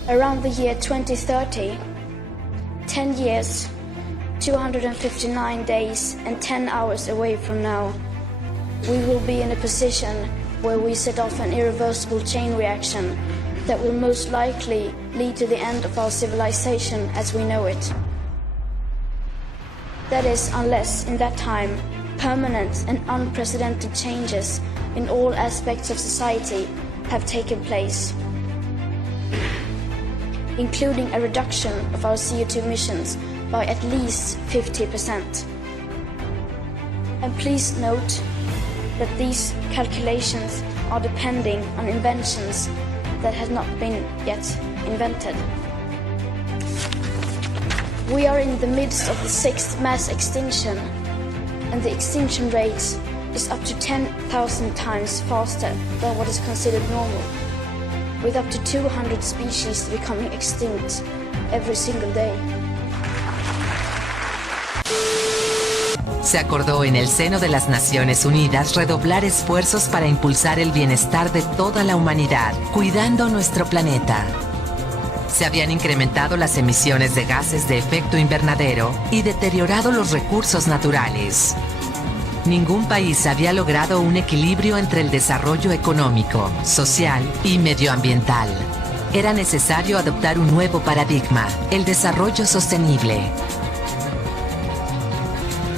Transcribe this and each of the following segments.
Around the year 2030, 10 years, 259 days and 10 hours away from now, we will be in a position where we set off an irreversible chain reaction that will most likely lead to the end of our civilization as we know it. That is, unless, in that time, permanent and unprecedented changes in all aspects of society have taken place, including a reduction of our CO2 emissions by at least 50%. And please note that these calculations are depending on inventions that have not been yet invented. We are in the midst of the 6th mass extinction, and the extinction rate is up to 10,000 times faster than what is considered normal, with up to 200 species becoming extinct every single day. Se acordó en el seno de las Naciones Unidas redoblar esfuerzos para impulsar el bienestar de toda la humanidad, cuidando nuestro planeta. Se habían incrementado las emisiones de gases de efecto invernadero y deteriorado los recursos naturales. Ningún país había logrado un equilibrio entre el desarrollo económico, social y medioambiental. Era necesario adoptar un nuevo paradigma, el desarrollo sostenible.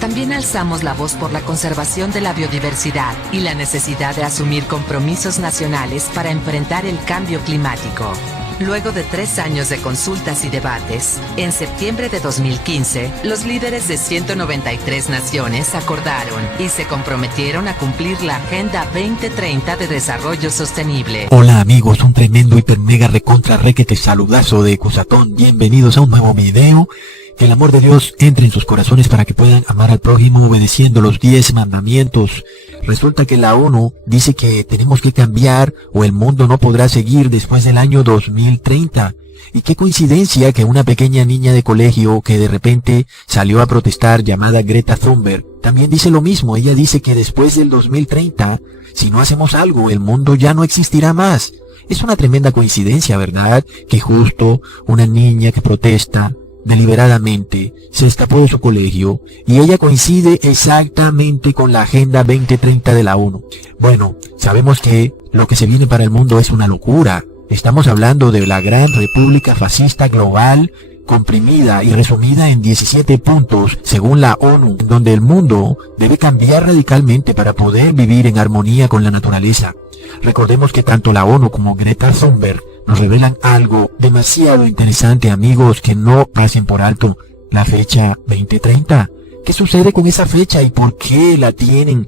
También alzamos la voz por la conservación de la biodiversidad y la necesidad de asumir compromisos nacionales para enfrentar el cambio climático. Luego de 3 años de consultas y debates, en septiembre de 2015, los líderes de 193 naciones acordaron y se comprometieron a cumplir la Agenda 2030 de Desarrollo Sostenible. Hola amigos, un tremendo hiper mega recontra requete saludazo de Cusatón. Bienvenidos a un nuevo video. Que el amor de Dios entre en sus corazones para que puedan amar al prójimo obedeciendo los 10 mandamientos. Resulta que la ONU dice que tenemos que cambiar o el mundo no podrá seguir después del año 2030. Y qué coincidencia que una pequeña niña de colegio que de repente salió a protestar llamada Greta Thunberg también dice lo mismo. Ella dice que después del 2030, si no hacemos algo, el mundo ya no existirá más. Es una tremenda coincidencia, ¿verdad? Que justo una niña que protesta deliberadamente se escapó de su colegio y ella coincide exactamente con la Agenda 2030 de la ONU. Bueno, sabemos que lo que se viene para el mundo es una locura. Estamos hablando de la gran república fascista global comprimida y resumida en 17 puntos según la ONU, donde el mundo debe cambiar radicalmente para poder vivir en armonía con la naturaleza. Recordemos que tanto la ONU como Greta Thunberg nos revelan algo demasiado interesante, amigos, que no pasen por alto la fecha 2030. ¿Qué sucede con esa fecha y por qué la tienen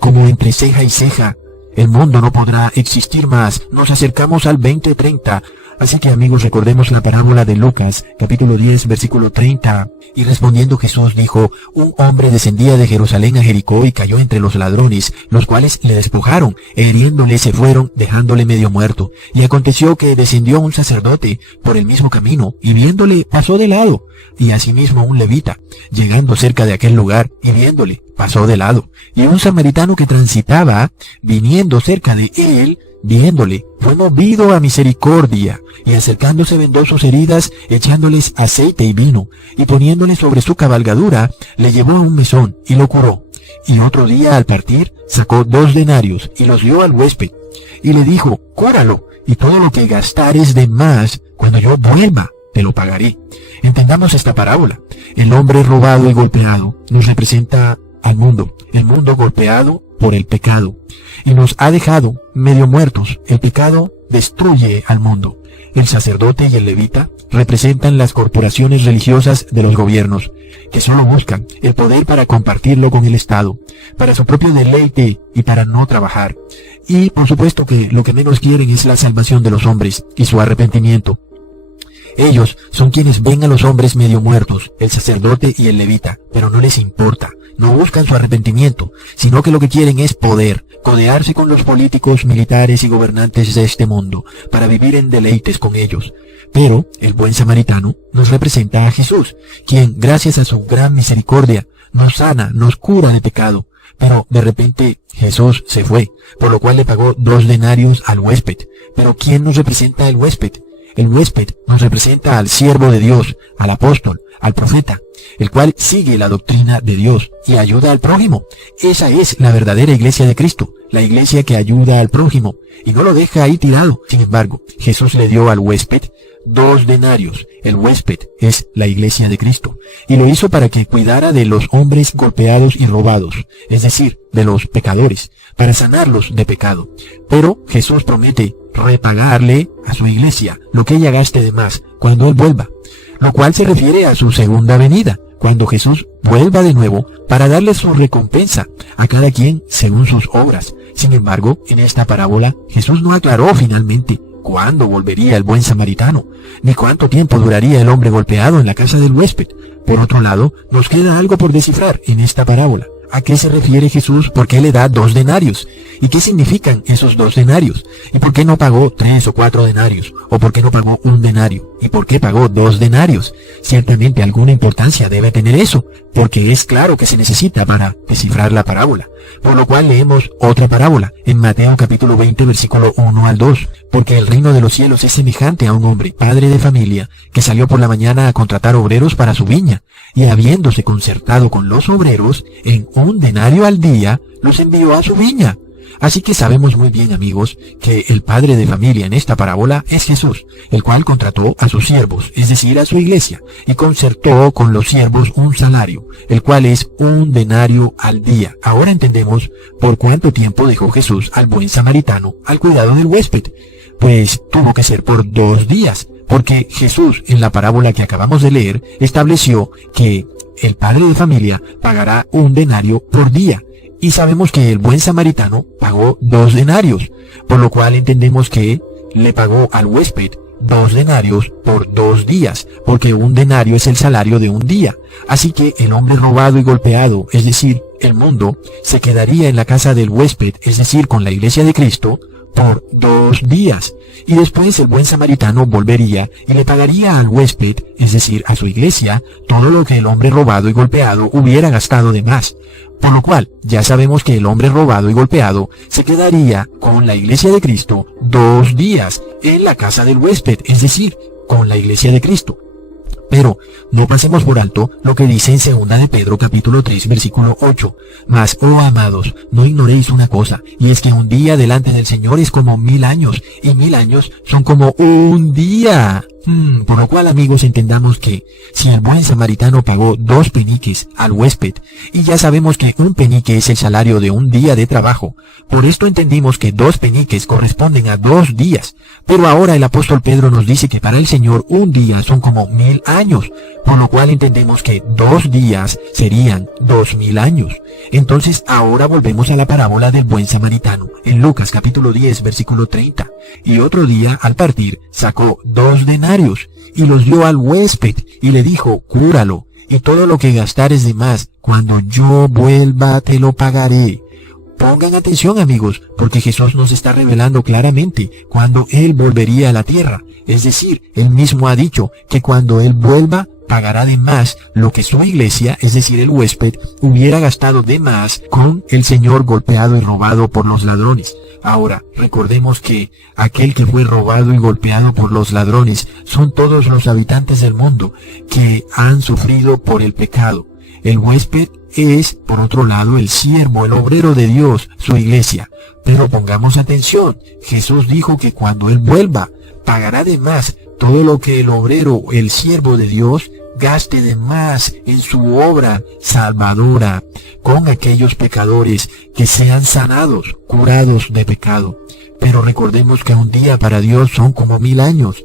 como entre ceja y ceja? El mundo no podrá existir más. Nos acercamos al 2030. Así que amigos, recordemos la parábola de Lucas, capítulo 10, versículo 30. Y respondiendo Jesús dijo, un hombre descendía de Jerusalén a Jericó y cayó entre los ladrones, los cuales le despojaron, e hiriéndole se fueron, dejándole medio muerto. Y aconteció que descendió un sacerdote por el mismo camino, y viéndole pasó de lado. Y asimismo un levita, llegando cerca de aquel lugar, y viéndole pasó de lado. Y un samaritano que transitaba, viniendo cerca de él, viéndole, fue movido a misericordia, y acercándose vendó sus heridas, echándoles aceite y vino, y poniéndole sobre su cabalgadura, le llevó a un mesón, y lo curó. Y otro día al partir, sacó 2 denarios, y los dio al huésped, y le dijo, cúralo, y todo lo que gastares de más, cuando yo vuelva, te lo pagaré. Entendamos esta parábola. El hombre robado y golpeado nos representa al mundo, el mundo golpeado por el pecado, y nos ha dejado medio muertos. El pecado destruye al mundo. El sacerdote y el levita representan las corporaciones religiosas de los gobiernos, que solo buscan el poder para compartirlo con el Estado, para su propio deleite y para no trabajar. Y por supuesto que lo que menos quieren es la salvación de los hombres y su arrepentimiento. Ellos son quienes ven a los hombres medio muertos, el sacerdote y el levita, pero no les importa. No buscan su arrepentimiento, sino que lo que quieren es poder, codearse con los políticos, militares y gobernantes de este mundo, para vivir en deleites con ellos. Pero el buen samaritano nos representa a Jesús, quien, gracias a su gran misericordia, nos sana, nos cura de pecado. Pero de repente Jesús se fue, por lo cual le pagó 2 denarios al huésped. Pero ¿quién nos representa el huésped? El huésped nos representa al siervo de Dios, al apóstol, al profeta, el cual sigue la doctrina de Dios y ayuda al prójimo. Esa es la verdadera iglesia de Cristo, la iglesia que ayuda al prójimo y no lo deja ahí tirado. Sin embargo, Jesús le dio al huésped 2 denarios. El huésped es la iglesia de Cristo y lo hizo para que cuidara de los hombres golpeados y robados, es decir, de los pecadores, para sanarlos de pecado. Pero Jesús promete repagarle a su iglesia lo que ella gaste de más cuando Él vuelva, lo cual se refiere a su segunda venida, cuando Jesús vuelva de nuevo para darle su recompensa a cada quien según sus obras. Sin embargo, en esta parábola, Jesús no aclaró finalmente cuándo volvería el buen samaritano, ni cuánto tiempo duraría el hombre golpeado en la casa del huésped. Por otro lado, nos queda algo por descifrar en esta parábola. ¿A qué se refiere Jesús? ¿Por qué le da 2 denarios? ¿Y qué significan esos 2 denarios? ¿Y por qué no pagó 3 o 4 denarios? ¿O por qué no pagó 1 denario? ¿Y por qué pagó 2 denarios? Ciertamente alguna importancia debe tener eso, porque es claro que se necesita para descifrar la parábola. Por lo cual leemos otra parábola en Mateo capítulo 20 versículo 1 al 2. Porque el reino de los cielos es semejante a un hombre, padre de familia, que salió por la mañana a contratar obreros para su viña, y habiéndose concertado con los obreros, en 1 denario al día, los envió a su viña. Así que sabemos muy bien, amigos, que el padre de familia en esta parábola es Jesús, el cual contrató a sus siervos, es decir, a su iglesia, y concertó con los siervos un salario, el cual es 1 denario al día. Ahora entendemos por cuánto tiempo dejó Jesús al buen samaritano al cuidado del huésped. Pues tuvo que ser por 2 días, porque Jesús, en la parábola que acabamos de leer, estableció que el padre de familia pagará 1 denario por día. Y sabemos que el buen samaritano pagó 2 denarios, por lo cual entendemos que le pagó al huésped 2 denarios por 2 días, porque 1 denario es el salario de 1 día. Así que el hombre robado y golpeado, es decir, el mundo, se quedaría en la casa del huésped, es decir, con la iglesia de Cristo, por 2 días. Y después el buen samaritano volvería y le pagaría al huésped, es decir, a su iglesia, todo lo que el hombre robado y golpeado hubiera gastado de más. Por lo cual, ya sabemos que el hombre robado y golpeado se quedaría con la iglesia de Cristo 2 días en la casa del huésped, es decir, con la iglesia de Cristo. Pero no pasemos por alto lo que dice en 2 de Pedro capítulo 3 versículo 8. Mas, oh amados, no ignoréis una cosa, y es que 1 día delante del Señor es como 1000 años, y 1000 años son como 1 día. Por lo cual, amigos, entendamos que si el buen samaritano pagó 2 peniques al huésped, y ya sabemos que 1 penique es el salario de 1 día de trabajo, por esto entendimos que 2 peniques corresponden a 2 días. Pero ahora el apóstol Pedro nos dice que para el Señor 1 día son como 1000 años, por lo cual entendemos que 2 días serían 2000 años. Entonces ahora volvemos a la parábola del buen samaritano, en Lucas capítulo 10 versículo 30. Y otro día, al partir, sacó 2 denarios, y los dio al huésped, y le dijo, cúralo, y todo lo que gastares de más, cuando yo vuelva te lo pagaré. Pongan atención, amigos, porque Jesús nos está revelando claramente cuando Él volvería a la tierra. Es decir, Él mismo ha dicho que cuando Él vuelva, pagará de más lo que su iglesia, es decir, el huésped, hubiera gastado de más con el Señor golpeado y robado por los ladrones. Ahora, recordemos que aquel que fue robado y golpeado por los ladrones son todos los habitantes del mundo que han sufrido por el pecado. El huésped es, por otro lado, el siervo, el obrero de Dios, su iglesia. Pero pongamos atención, Jesús dijo que cuando Él vuelva, pagará de más todo lo que el obrero, el siervo de Dios, gaste de más en su obra salvadora con aquellos pecadores que sean sanados, curados de pecado. Pero recordemos que 1 día para Dios son como 1000 años.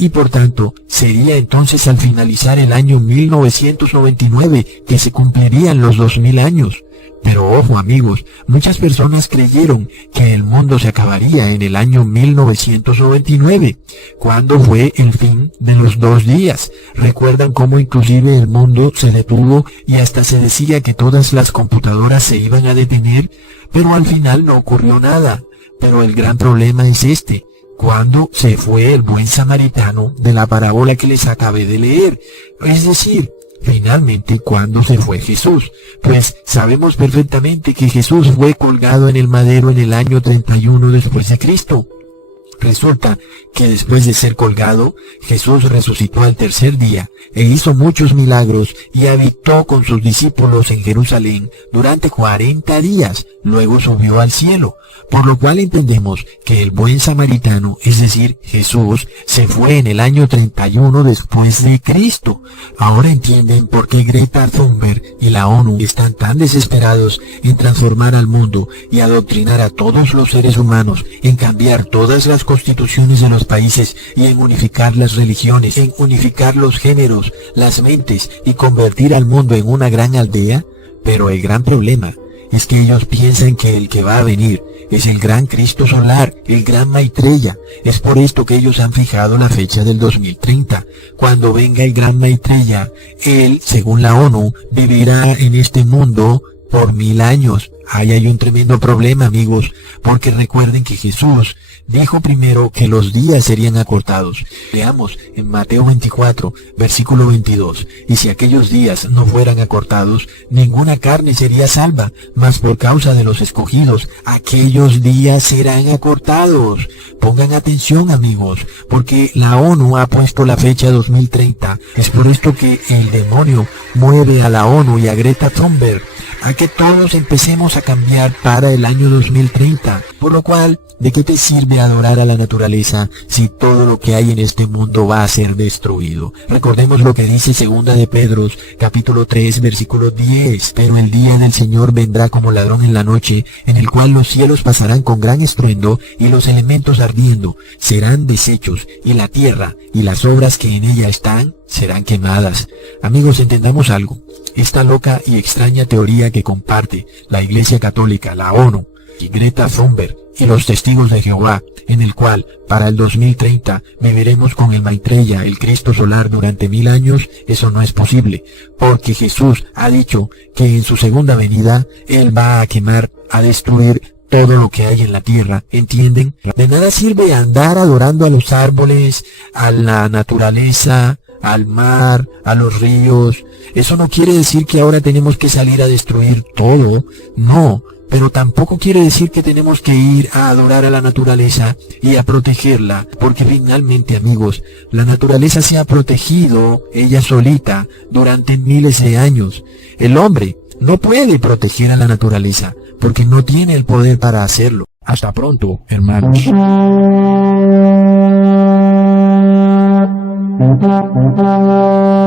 Y por tanto, sería entonces al finalizar el año 1999 que se cumplirían los 2000 años. Pero ojo, amigos, muchas personas creyeron que el mundo se acabaría en el año 1999, cuando fue el fin de los 2 días. Recuerdan cómo inclusive el mundo se detuvo y hasta se decía que todas las computadoras se iban a detener, pero al final no ocurrió nada. Pero el gran problema es este. ¿Cuándo se fue el buen samaritano de la parábola que les acabé de leer? Es decir, finalmente, ¿cuándo se fue Jesús? Pues sabemos perfectamente que Jesús fue colgado en el madero en el año 31 después de Cristo. Resulta que después de ser colgado, Jesús resucitó al tercer día e hizo muchos milagros y habitó con sus discípulos en Jerusalén durante 40 días. Luego subió al cielo, por lo cual entendemos que el buen samaritano, es decir, Jesús, se fue en el año 31 después de Cristo. Ahora entienden por qué Greta Thunberg y la ONU están tan desesperados en transformar al mundo y adoctrinar a todos los seres humanos, en cambiar todas las constituciones de los países y en unificar las religiones, en unificar los géneros, las mentes y convertir al mundo en una gran aldea. Pero el gran problema es que ellos piensan que el que va a venir es el gran Cristo solar, el gran Maitreya. Es por esto que ellos han fijado la fecha del 2030. Cuando venga el gran Maitreya, él, según la ONU, vivirá en este mundo por 1000 años. Ahí hay un tremendo problema, amigos, porque recuerden que Jesús dijo primero que los días serían acortados. Leamos en Mateo 24, versículo 22. Y si aquellos días no fueran acortados, ninguna carne sería salva, mas por causa de los escogidos, aquellos días serán acortados. Pongan atención, amigos, porque la ONU ha puesto la fecha 2030. Es por esto que el demonio mueve a la ONU y a Greta Thunberg a que todos empecemos a cambiar para el año 2030. Por lo cual, ¿de qué te sirve adorar a la naturaleza si todo lo que hay en este mundo va a ser destruido? Recordemos lo que dice segunda de Pedro, capítulo 3, versículo 10. Pero el día del Señor vendrá como ladrón en la noche, en el cual los cielos pasarán con gran estruendo y los elementos ardiendo serán deshechos, y la tierra y las obras que en ella están serán quemadas. Amigos, entendamos algo. Esta loca y extraña teoría que comparte la Iglesia Católica, la ONU, y Greta Thunberg y los testigos de Jehová, en el cual para el 2030 viviremos con el Maitreya, el Cristo solar, durante 1000 años, eso no es posible, porque Jesús ha dicho que en su segunda venida Él va a quemar, a destruir todo lo que hay en la tierra, ¿entienden? De nada sirve andar adorando a los árboles, a la naturaleza, al mar, a los ríos. Eso no quiere decir que ahora tenemos que salir a destruir todo, no, pero tampoco quiere decir que tenemos que ir a adorar a la naturaleza y a protegerla, porque finalmente, amigos, la naturaleza se ha protegido ella solita durante miles de años. El hombre no puede proteger a la naturaleza, porque no tiene el poder para hacerlo. Hasta pronto, hermanos. Thank you.